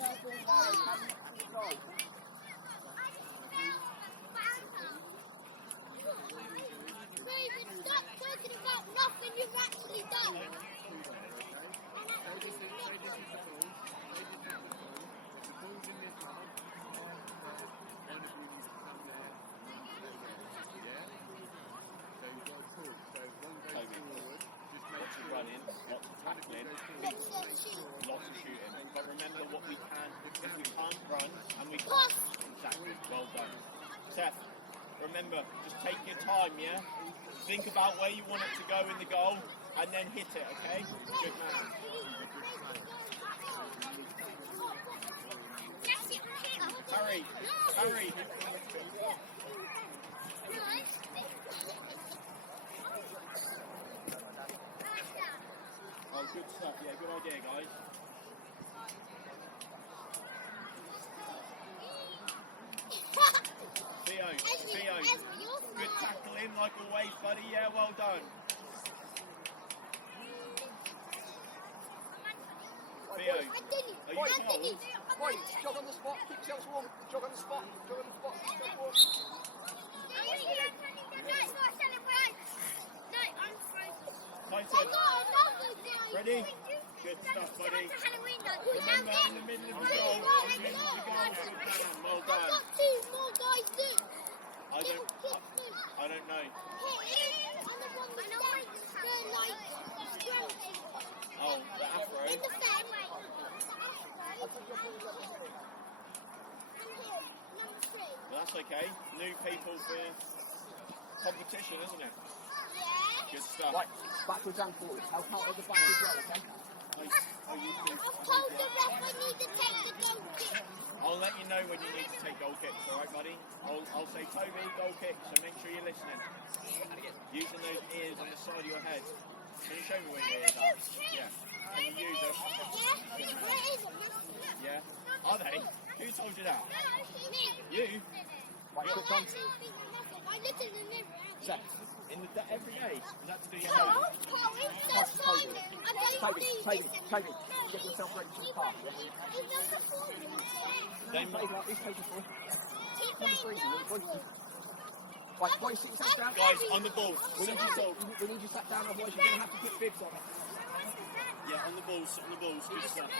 Stop talking about nothing you've actually done. Running, lots of tackling, lots of shooting. But remember what we can, if we can't run and we can't, exactly, well done. Seth, remember, just take your time, yeah? Think about where you want it to go in the goal and then hit it, okay? Good man. Harry. Oh, good stuff. Yeah, good idea, guys. Theo. Good tackle in, like always, buddy. Yeah, well done. Theo, are you fouled? Wait, jog on the spot. Keep yourselves warm. Jog on the spot. Tighten. Ready? Good stuff, buddy. Remember, in the middle of the goal, well done. I've got 2 more guys do. I don't know. Oh, the afro. In the fence. That's okay. New people for competition, isn't it? Yeah. Good stuff. Right, backwards and forwards. Help out at the back as well, okay? I've told the ref I need to take the goal kick. I'll let you know when you need to take goal kicks, alright, buddy? I'll say, Toby, goal kick, so make sure you're listening. Using those ears on the side of your head. Can you show me where your ears are? Yeah. Can you use them? Yeah. Are they? Who told you that? You? Right, quick on. I looked in the mirror. Seth. Every day? Is that to do your Toby, Toby, get yourself ready for the park. Right, boys, sit yourself down. Guys, on the ball. We need you sat down, otherwise you're going to have to put bibs on it. Yeah, on the balls, sit on the balls. Good stuff.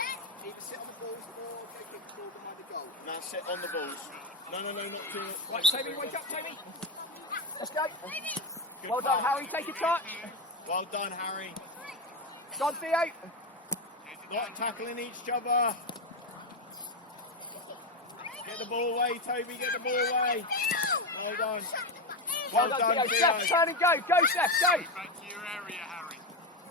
Either sit on the balls or go kick the ball behind the goal. Now sit on the balls. No, not too much. Right, Toby, wake up, Toby. Let's go. Good Well done, pass. Harry. Take a touch. Well done, Harry. John Theo. Not tackling each other. Get the ball away, Toby. Get the ball away. Well done. Well done, Theo. Seth, turn and go. Go, Seth. Go. Back to your area, Harry.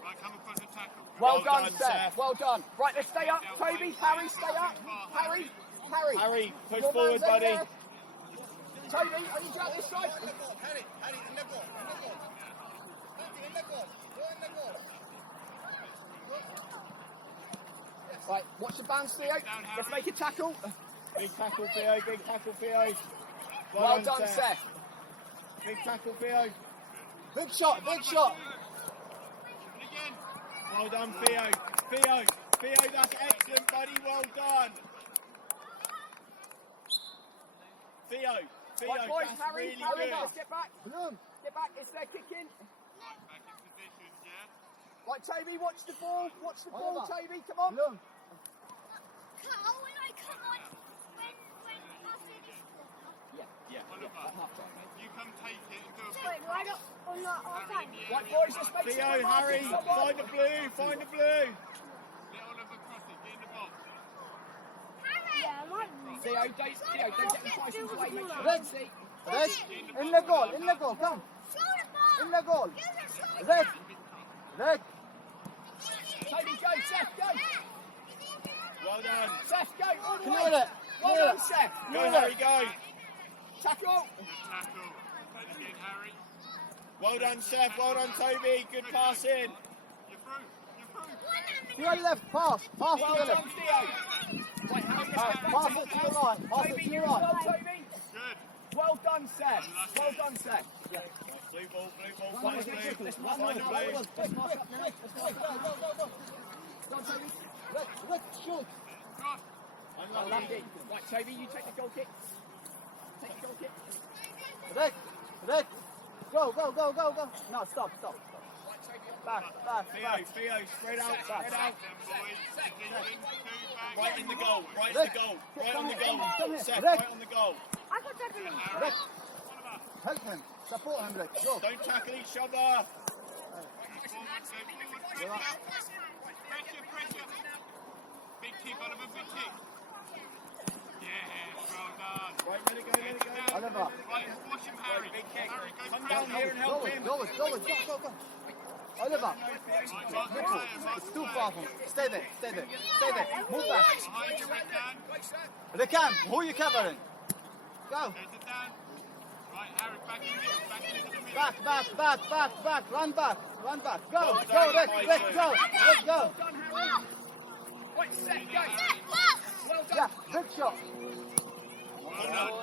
Right, come across the tackle. Well done, Seth. Well done. Right, let's stay up, Toby. Harry, stay up. Harry. Harry, push Your forward, man's in buddy. there. Toby, are you out this side? Harry, in the goal. Right, watch the bounce, Theo. Let's make a tackle. Big tackle, Theo. Big tackle, Theo. Well done, Seth. Big tackle, Theo. Big shot. Well done, Theo. Theo, that's excellent, buddy. Well done. Theo, Right, boys, that's Harry, really Harry, good. let's get back. Get back, it's their kicking. Back in position, yeah? Right, Toby, watch the ball, Toby, come on. Yeah. You come take it and do a Wait, why not? Right, boys, let's make Theo, some Harry, markings, come on. find the blue. Let Oliver cross it, get in the box. Yeah, I might. Theo, don't get the Tyson's way, make sure Red. you see. Red, in the goal, come. In the goal. Red. Toby, go, Seth, go. Well done. Seth, go, all the Clear way. it. Well Clear done, it. Seth. Go, Harry, go. Tackle. Good tackle. And again, Harry. Well done, Seth. Well done, Toby. Good pass in. You're through. Theo left, pass to Well the done, left. Theo. Right, Harry, let's Pass get back it to the right, pass it Toby, to the you right. well, Toby. Good. Well done, Seth. Well done, Seth. Blue ball, One find more, the quick, blue. let's Find run the on. blue. Let's pass up now. Let's go. Go, Toby. Red, shoot. Cross. Unlucky. Right, Toby, you take the goal kick. Take the goal kick. Rick, Rick. Go. No, stop. Back. Theo, spread out. Right in the goal, right on the goal. Seth, right on the goal. I got tackling. Rick. Help him. Support him, Rick. Go. Don't tackle each other. Pressure. Big kick, Oliver, big kick. Yeah, well done. Right, let it go. Oliver. Right, watch him, Harry. Big kick. Harry, go Come back. down here and help him. Go. Oliver. Mitchell, it's too far from. Stay there. Move back. Behind you, Rican, who are you covering? Go. There's it down. Right, Harry, back in the middle. Back. Run back. Go, Rick, go. Right, set, go. Well done. Yeah, big shot. Well done, Oliver.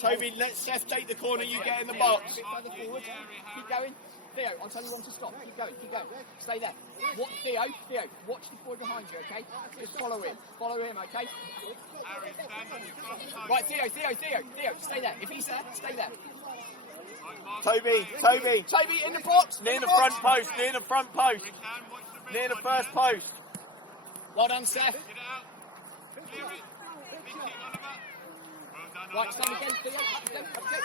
Toby, let Seth take the corner, you get in the box. A bit further forward. Keep going. Theo, I'll tell you when to stop. Keep going. Stay there. Theo, watch the boy behind you, okay? Just follow him, okay? Harry, stand on your front toe. Right, Theo, stay there. If he's there, stay there. Toby, Toby, in the box. near the front post. Can watch the Near the red first one. post. Well done, Steph. Get it out. Clear it. Big kick, Oliver. Well done, Right, Oliver. stand again, Theo. Okay.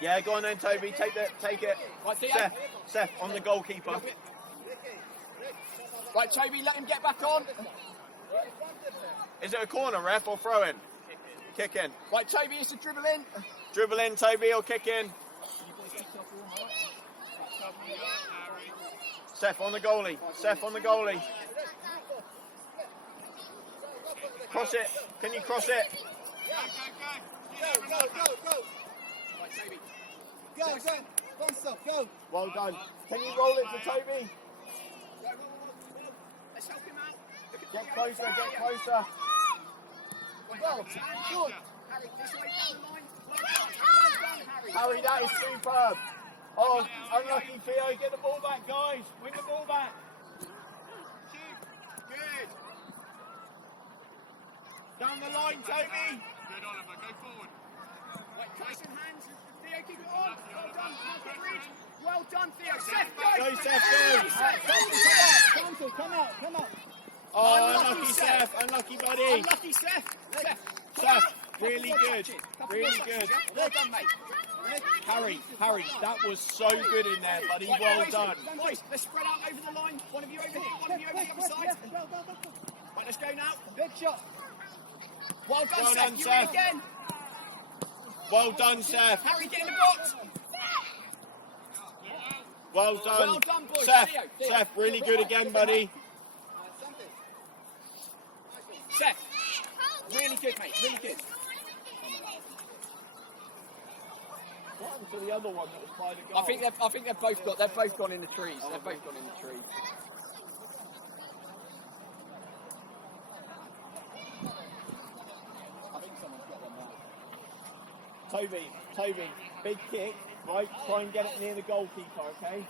Yeah, go on then, Toby. Take it. Right, Theo. Seth, on the goalkeeper. Right, Toby, let him get back on. Is it a corner, ref, or throw in? Kick in. Right, Toby, it's a dribble in. Dribble in, Toby, or kick in. Seth on the goalie. Cross it. Can you cross it? Go. Right, Toby. Go. Don't stop, go. Well done. Can you roll it for Toby? Let's help him out. Look at Get Theo. closer. Go. Good. Harry, this way down the line. Well done, Harry. Harry, that is superb. Oh, unlucky Theo. Get the ball back, guys. Win the ball back. Good. Down the line, Toby. Good, Oliver. Go forward. Right, cross and hands. Theo, keep it on. Well done. Pass the bridge. Well done, Theo. Seth, go. Go, Seth, go. Cancel, come out. Oh, unlucky Seth. Unlucky, buddy. Unlucky, Seth. Seth, really good. Really good. Well done, mate. Harry, that was so good in there, buddy. Right, Well boys, done. Boys, let's spread out over the line. One of you over here, one of you over the other side. Right, let's go now. Big shot. Well done, Well Seth. done, You Seth. win again. Well done, Seth. Harry, get in the box. Well done. Well done, boys. Seth, Theo. Seth, really good again, buddy. Seth, really good, mate. Really good. What happened to the other one that was by the goal? I think they've both gone in the trees. They've both gone in the trees. I think someone's got one now. Toby, big kick, right? Try and get it near the goalkeeper, okay?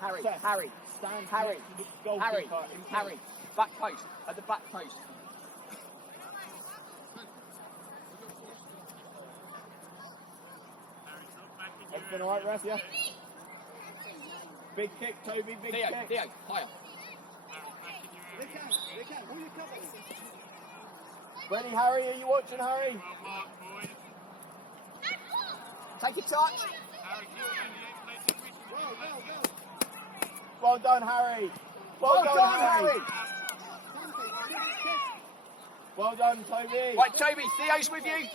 Harry, Seth, Harry, stand Harry, next to the goalkeeper. Harry, back post, at the back post. Everything all right, ref? Yeah. Big kick, Toby. Big Theo, kick. Theo, higher. Rican, who are you covering? Ready, Harry? Are you watching, Harry? Well marked, boys. Take your touch. Harry, keep going. Go. Well done, Harry. Well done, Harry. Well done, Toby. Right, Toby, Theo's with you.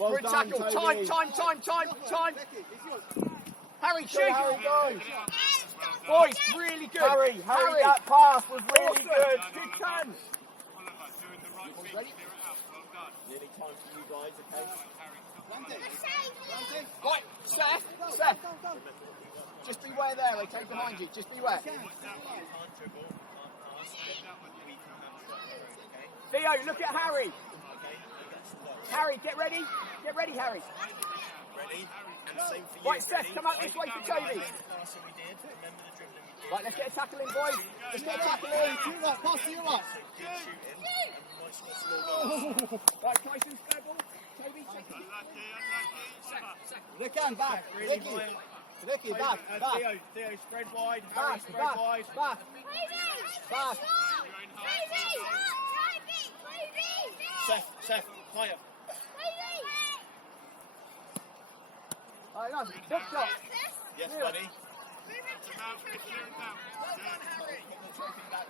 Well Good done, tackle. Toby. Time. Harry, Go, shoot. Harry, go. Boys, really good. Harry, that pass was really Awesome. good. Good turn. Oliver, doing the right thing. Ready? Clear it out. Well done. Nearly time for you guys, okay? Right, Seth. Just beware there, okay, behind you. Just beware. Theo, look at Harry. Harry, get ready. Get ready, Harry. Ready? And same for you. Right, Seth, come out this way for Toby. Right, let's get a tackle in, boys. Let's get a tackle in. You lot, pass to you lot. Right, Tyson, spare ball. Toby, check it. Ricky, back. Really Ricky. violent. Ricky, back. Back. Theo, spread wide. Harry, Back. spread Back. wide. Back. Back. Seth, higher. Alright, nice. Good shot. Yes, Yeah. buddy.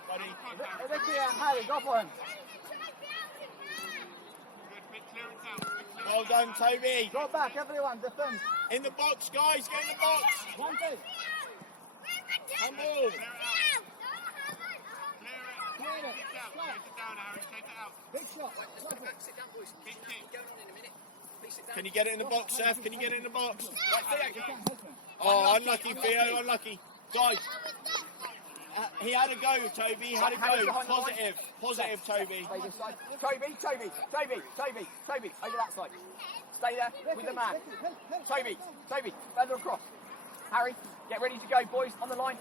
Buddy. Ricky and Harry, go for him. Well done, Toby. Go back, everyone. Defend. In the box, guys. Get in the box. One thing. Come on. Big shot. Can you get it in the box, Seth? Can you get it in the box? Right, Theo, You can't hit him. Oh, unlucky, Theo. Unlucky. Guys, he had a go, Toby. He had a go. Positive. Positive, Toby. Stay this side. Toby. Over that side. Stay there with the man. Toby. Feather across. Harry, get ready to go, boys. On the line.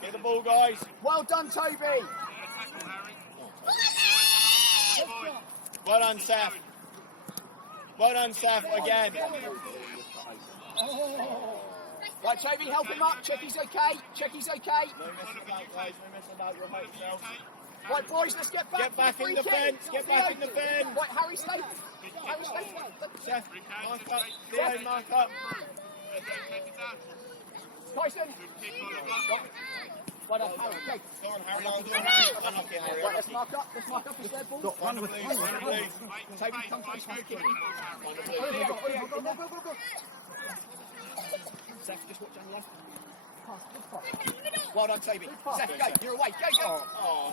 Get the ball, guys. Well done, Toby. Well done, Seth. Well done, Seth, again. Right, Toby, help him up. Check he's okay. No messing about, guys. No messing about your hope self. Right, boys, let's get back. Get back Free in the kick. fence. Get back in the fence. Right, Harry, stay. Seth, mark up. Theo, mark up. Tyson. Well done, Harry. Go. Go on, Harry. Unlucky, Harry. Right, let's mark up. Let's mark up the third ball. Run the blue. Run the blue. Toby, come close. Harry, kick. Run the blue. Go. Seth, just watch on the left. Well done, Toby. Seth, go. You're away. Go. Oh,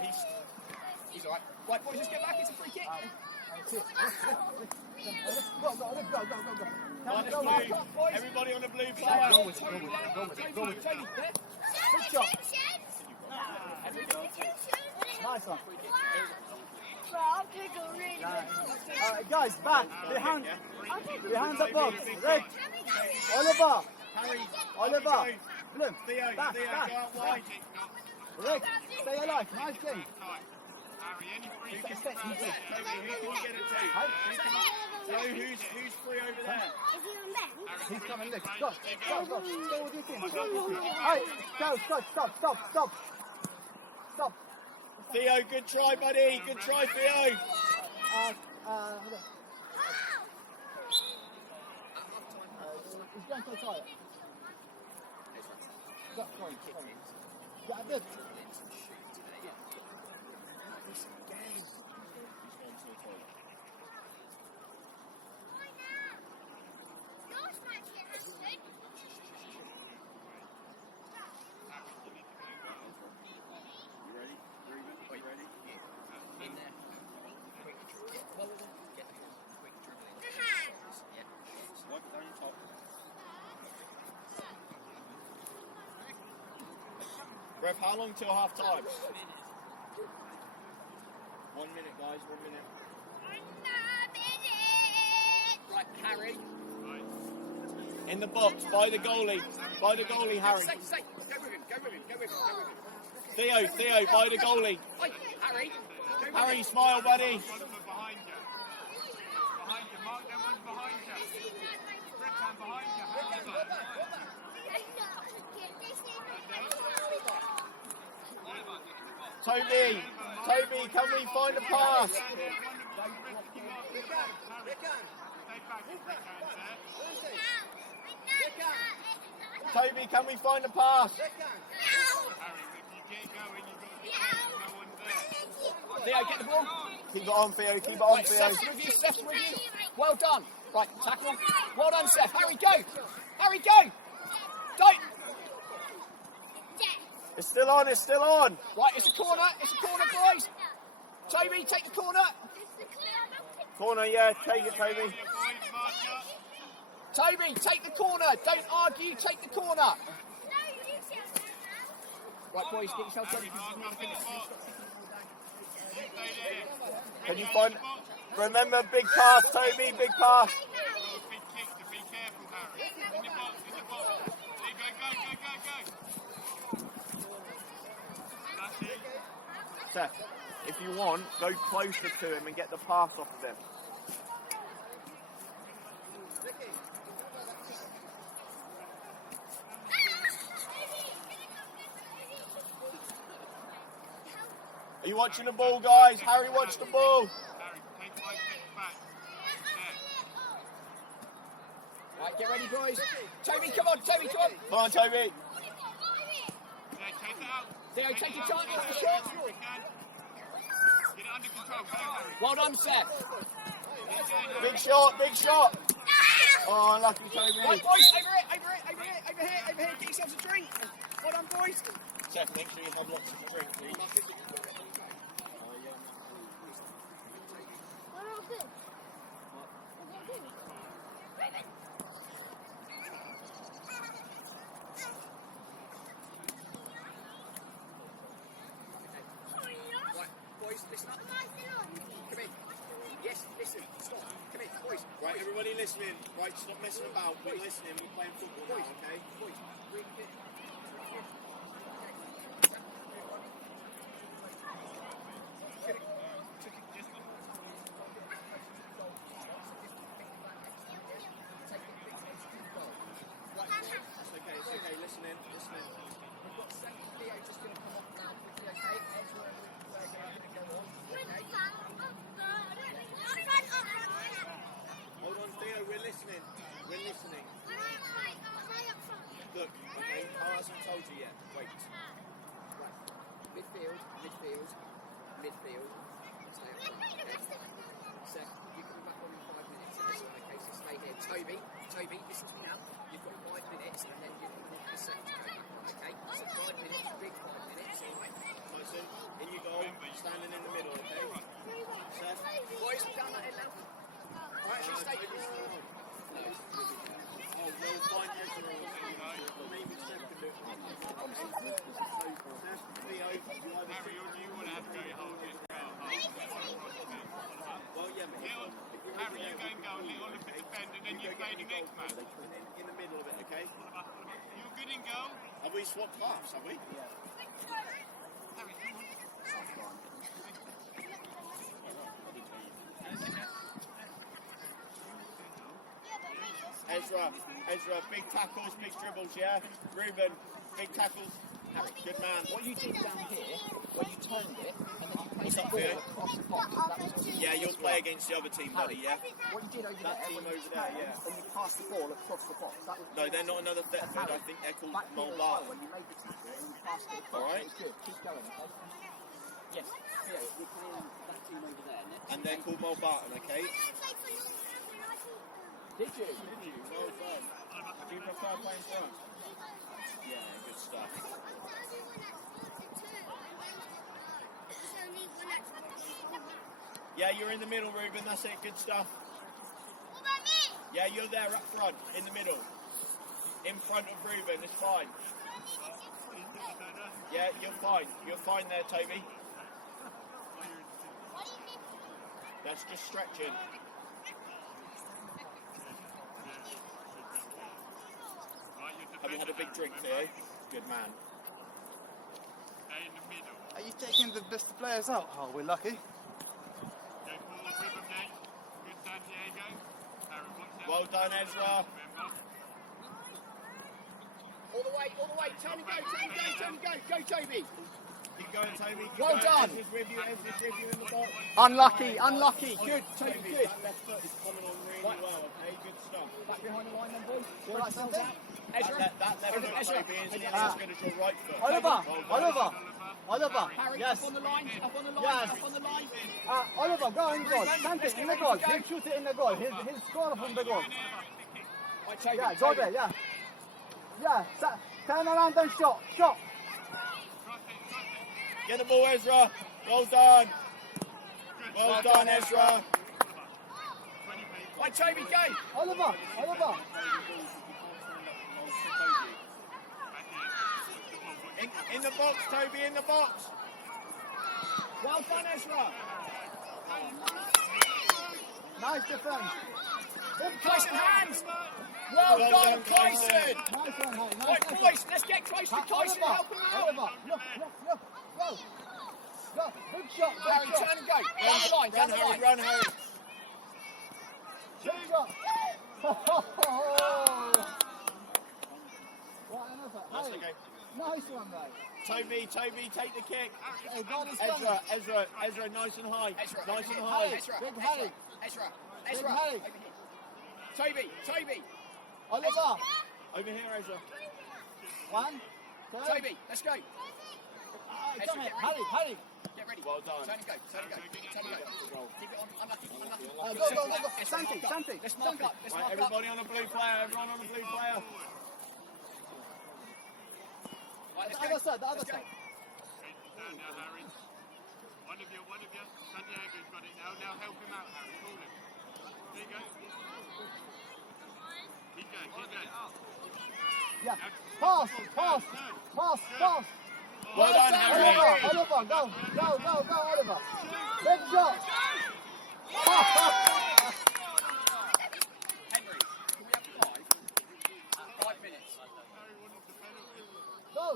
He's all right. Right, boys, let's get back. It's a free kick. Go. on the Go, blue. go. Everybody on the blue player. Toby, there. Good shot. Nice one. Guys, back. Behind the box. Rick. Oliver. Harry. Oliver. Blum. Theo, Back. go out wide. Rick, stay alive. Nice game. Who can you get it to? So who's free over there? He's coming next. Stop. Stay with your team. Hey, stop. Theo, good try, buddy. Good try, Theo. He's going to try it. Sorry. Yeah, this. Ref, how long till half time? 1 minute, guys, 1 minute. Right, Harry. In the box, by the goalie. By the goalie, Harry. Stay. Go with him. Theo, by the goalie. Hey, Harry. Harry, smile, buddy. Behind you. Mark them ones behind you. Rick, behind you. Toby, can we find a pass? Toby, can we find a pass? Theo, get the ball. Keep it on, Theo. Keep it on, Right, Theo. Seth's with you. Well done. Right, tackle. Well done, Seth. Harry, go. Don't. It's still on. Right, it's a corner, boys. Toby, take the corner. Corner, yeah. Take it, Toby. Toby, take the corner. Don't argue, take the corner. Right, boys, get yourself ready. Can you find... Remember, big pass, Toby. Big pass. Big kicks to be careful, Harry. In the box. Go. Seth, if you want, go closer to him and get the pass off of him. Are you watching the ball, guys? Harry, watch the ball. Harry, take 5 steps back. There. Right, get ready, boys. Toby, come on, Toby, come on. Come on, Toby. Yeah, take it out. Theo, take your chance off the If shot. you can. Get it under control. Go, Harry. Well done, Seth. Keep going, Harry. Big shot, big shot. Oh, unlucky, Toby. Right, boys, over here. Get yourselves a drink. Well done, boys. Seth, make sure you have lots of drink, please. Boys, listen up. Come in. Yes, listen. Stop. Come in, boys. Right, everybody listening. Right, stop messing about. We're listening. We're playing football now, okay? Boys, really good. It's okay, listening. We've got second Theo just going to come off now quickly, okay? Ezra and Luke are going to go on. Okay? Hold on, Theo, we're listening. Look, okay, Carl hasn't told you yet. Wait. Right. Midfield. Stay up front. Okay? Seth, you can be back on in 5 minutes. Okay, so stay here. Toby, listen to me now. You've got 5 minutes and then you're going to the second to go back on, okay? So 5 minutes, big 5 minutes, alright? Listen, in you go, standing in the middle, okay? Seth, Boys, we done that in now. Alright, so stay here. oh, we'll find Ezra. Maybe Seth can do it. Seth, Theo, you either Harry, you want to have to go hold it. well, yeah, but Harry, you go and go a little look at the bend and then you play the next man. and then in the middle of it, okay? You're good and go. Have we swapped halves, have we? Ezra, big tackles, big dribbles, yeah? Ruben, big tackles. Harry, good man. What you did down here, when you turned it, and then you What's played up, the Theo? ball across the box, that was Yeah, you'll play against the other team, buddy, yeah? what you did over That there, team when you over there, turned, yeah. and you passed the ball across the box, that was No, they're not another Thetford. I think they're called back here as well, Mulbarton. when you made the tackle and you passed it across, Alright. it was good. Keep going, okay? Yes, Theo, we're playing that team over there next. And they're called Mulbarton, okay? Did you? Well done. Do you prefer playing for us? Yeah, good stuff. Yeah, you're in the middle, Ruben. That's it. Good stuff. Yeah, you're there up front, in the middle. In front of Ruben. It's fine. Yeah, you're fine. You're fine there, Toby. That's just stretching. Have you had a big drink, Theo? Good man. Stay in the middle. Are you taking the best players out? Oh, we're lucky. Go forward with them, Nate. Good San Diego. Harry, watch out. Well done, Ezra. Remember? All the way. Turn and go. Go, Toby. Keep going, Toby. Keep Well going. done. Ezra's with you in the box. Unlucky. Good, Toby, Toby, good. that left foot is coming on really well, okay? Good stuff. Back behind the line then, boys. All right, something. Ezra. That left foot, Ezra. Toby, isn't it as good as your right foot? Oliver, Well done. Oliver. Harry, Yes. up on the line. Yes. Up on the line. Oliver, go in goal. Plant it in the goal. He'll shoot it in the goal. He'll score from the goal. Right, Toby, Yeah, go there, yeah. Yeah, turn around and shot. Get the ball, Ezra. Well done. Well done, Ezra. Right, Toby, go. Oliver. In the box, Toby, in the box. Well done, Ezra. Nice defense. Tyson, hands. Well Well done, done, Tyson. Tyson. Nice one, Harry. Right, boys, let's get close to Tyson and help him out. Oliver, look. Go. shot, Harry, big shot. turn and go. Down the line, down the line. Run, Harry. Big shot. What an effort. That's Harry, okay. nice one, mate. Toby, take the kick. Hey, go on the stand. Ezra, nice and high. Ezra, Nice and over high. here. Ezra, Big Harry. Ezra, Big Ezra, Harry. over here. Toby. Oliver. Over here, Ezra. 1, 2. Toby, let's go. Come here. Harry. Get ready. Well done. Turn and go. Keep it on. Unlucky. Go. Santi. Let's mark up. Right, everybody on a blue player. Everyone on a blue player. Right, The other side. Down now, Harry. One of you. Santiago's got it now. Now help him out, Harry. Call him. There you go. Keep going. Yeah. Pass. Well done, Harry. Oliver, go, Oliver. Big shot. Henry, can we have 5 minutes? Harry wanted the penalty. Go.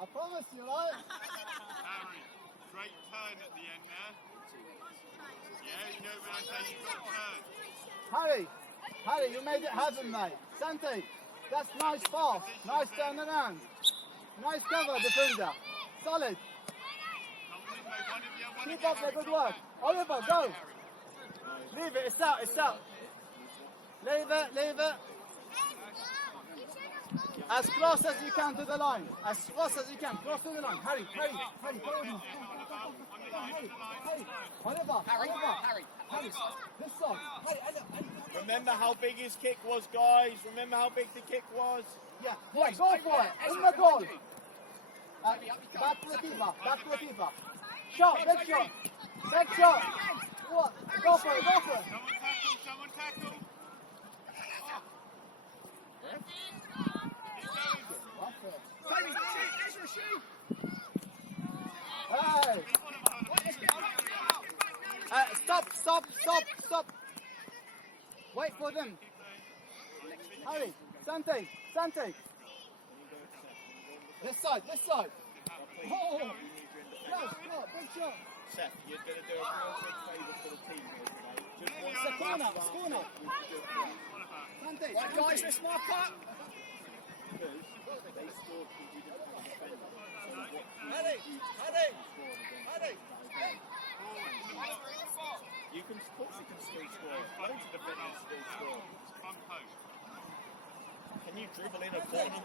I promise you, right? Harry, great turn at the end there. Yeah, you know when I say you've got to turn. Harry, you made it happen, mate. Santi, that's nice pass. Nice turn around. Nice cover, defender. Solid. Keep up the good work. Oliver, go. Leave it, it's out. Leave it. As close as you can to the line. As close as you can. Close to the line. Harry, go with me. Harry. Oliver. This side. Harry. Remember how big his kick was, guys. Remember how big the kick was. Yeah, go for it. In the goal. Back to the keeper. Shot, big shot. What? Go for it. Someone tackle. Toby, shoot. Ezra, shoot. Hey. Stop. Wait for them. Harry, Santi. This side. Oh. No, big shot. Seth, you're going to do a real big favour for the team here today. Just one It's a corner. Santi. Right, guys, let's mark up. because they scored because you didn't have a defender. So what Harry. you can, of course you can still score. Loads of defenders still score. Front post. Can you dribble in a corner?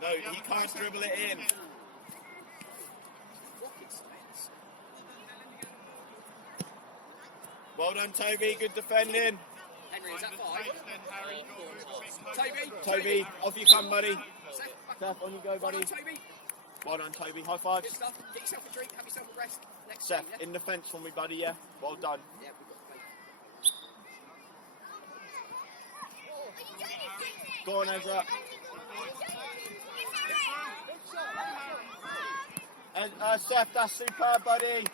No, he can't dribble it in. Well done, Toby. Good defending. Henry, is that 5? Then Harry got a big post. Toby. Toby, off you come, buddy. Seth, on you go, Well buddy. done, Toby. Well done, Toby. High fives. Good stuff. Get yourself a drink, have yourself a rest. Next Seth, game, yeah? in the fence for me, buddy, yeah? Well done. Yeah, we've got to play. Go on, Ezra. Seth, that's superb, buddy.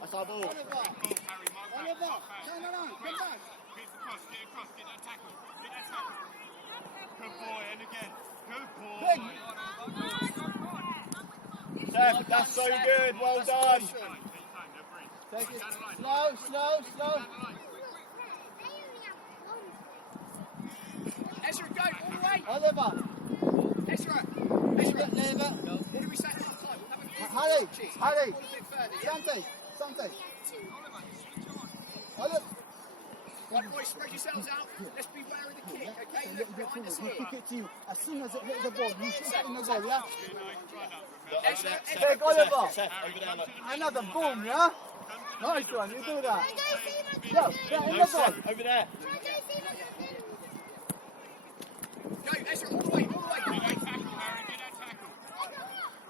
That's our ball. Oliver, turn around, come back. Get across, get that tackle. Good boy, and again. Good boy. Seth, that's so good. Well done. Take it slow. Ezra, go all the way. Oliver, Ezra. leave it. What do we say at half time? We'll have a few Harry. Ball a bit further, yeah? Santi. Oliver. Right, boys, spread yourselves out. Let's be wary of the kick, okay? Look Look forward. behind us We'll here. kick it to you. As soon as it hits the ball, you shoot it in the goal, yeah? Seth, Oliver. Seth, over there, look. Another boom, yeah? Nice one, you do that. Go, in No, the ball. Seth, over there. Go, Ezra, all the way.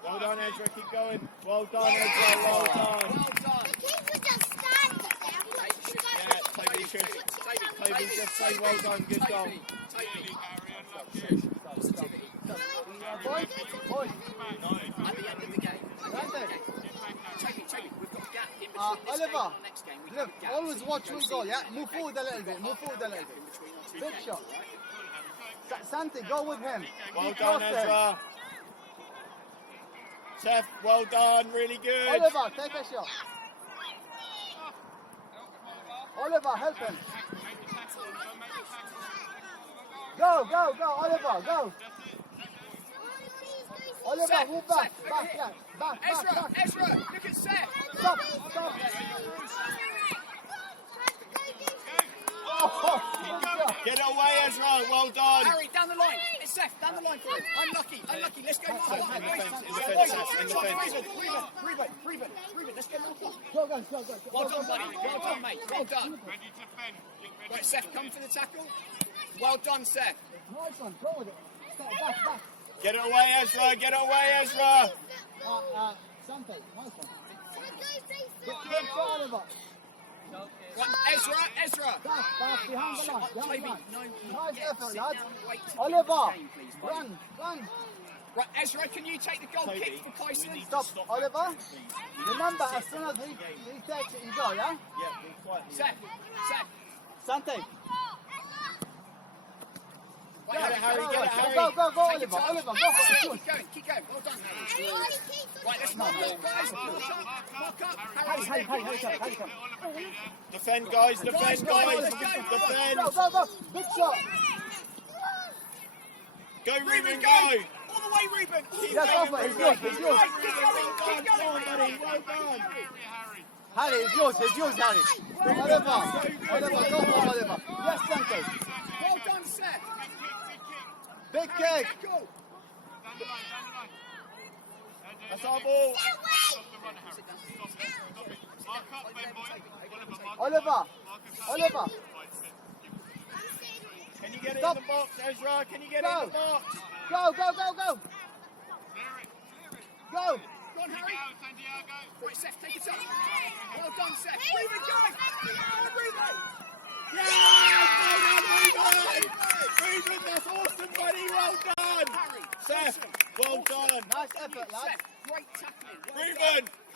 Well done, Ezra. Keep going. Well done, Ezra. Well done. Well done. Yeah, Toby should. Toby just say well done. Good goal. Positivity. Boys. At the end of the game. Toby, we've got a gap in between this game Oliver, and the next game. We look, have a gap. always So watch we we go go, see yeah? the Move forward a little bit. in between our two Big games, shot. right? Santi, go with him. Well Keep done, close there. Ezra. Seth, well done, really good. Oliver, take a shot. Oliver, help him. Go, go, go, Oliver, go. Oliver, Seth, move back, Seth, back, look at back, back, Ezra, back. Ezra, look at Seth. Stop, stop. Oh, good job. Get it away, Ezra, well done. Harry, down the line. It's Seth, down the line for it. Unlucky. Let's go. Reuben, let's go. Go, guys, go. Well done, buddy. Well done, mate. Well done. Ready to fend. Right, Seth, come for the tackle. Well done, Seth. Nice one, go with it. Stop, back. Get it away, Ezra, get it away, Ezra. Something, nice one. Good shot, Oliver. Right, Ezra. Back, behind the line, behind the line. No, Nice yeah, effort, sit lads. down and wait to Oliver, get the game, please, buddy. run. Right, Ezra, can you take the goal Toby, kick for Kyson? we need Stop, to stop Oliver. that, please. Remember, as soon as he takes it, you go, yeah? Yeah, be quiet. Seth. Something. Right, Get it, Harry, get it, Harry. Go, Take Oliver, your time. Go for it. Keep going. Well done, Harry. Right, let's mark up, guys. Mark up. Harry, come. Defend, guys, defend, Go. defend. Go. Big shot. Go, Reuben, Reuben, go. go. All the way, Reuben. Yeah, go for it. It's yours. Keep going. Come on, buddy, well done. Harry, it's yours, Harry. Oliver, go for Oliver. Yes, Dante. Well done, Seth. Big kick. Tackle. Down the line. That's our ball. Stop the run, Harry. Stop it. Mark up, Ben boy. Oliver. Can you get it Stop. in the box, Ezra? Can you get it Go. in the box? Go. Clear it. Go. Go on, Harry. Santiago. Right, Seth, take it up. Well done, Seth. Reuben, go on, Reuben. Reuben, that's awesome, buddy. Well done. Harry, Seth, well done. Nice effort, lads. Seth, great tackling.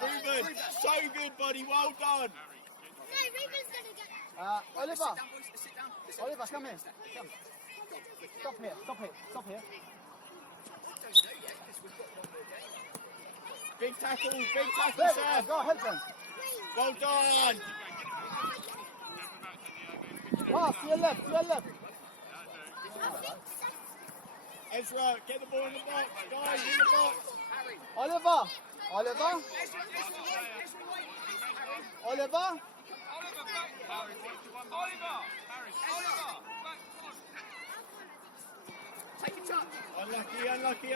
Well Reuben, so good, buddy. Well done. Oliver. Sit down, boys. Sit down. Listen. Oliver, come here. Come. Stop here. Don't know yet, because we've got one more game. Big tackle, Good. Seth. Go, help him. Well done. Pass to your left. Ezra, get the ball in the box. Guys, in the box. Harry. Oliver. Ezra, Oliver. take a touch. Unlucky.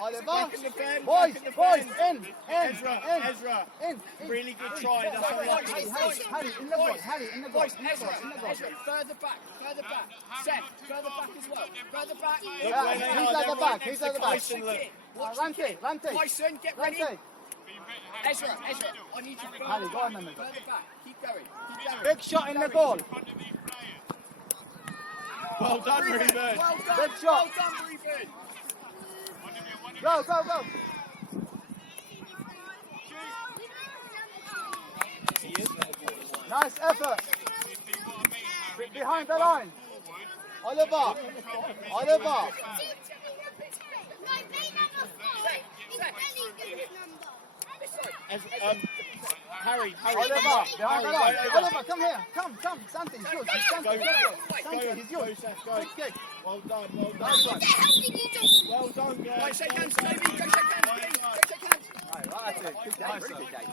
Oliver. Back in the pen, Boys, back in the boys, pen. in. Ezra. In. Really good try. That's unlucky. Harry, in the goal. Boys, Ezra, further back. Seth, further back as well. Further back. Look Yeah, where they he's are. at the They're back, right he's next at to the back. Kyson, look. Rante. Tyson, get ready. Rante. Ezra, I need you further Harry, go on then. further back. Keep going. Big shot in the goal. Well done, Reuben. Well done. Good shot. Well done, Reuben. Go. He is Nice effort. Behind the line. Oliver. Harry. Oliver. Behind the line. Oliver, come here. Come. Santi, he's yours. Santi, he's Go, yours. Seth, go. Big kick. Well done. Nice one. Well done, guys. Right, shake hands, Toby. Go shake hands, please. Go shake hands. Right, that's it. Good game.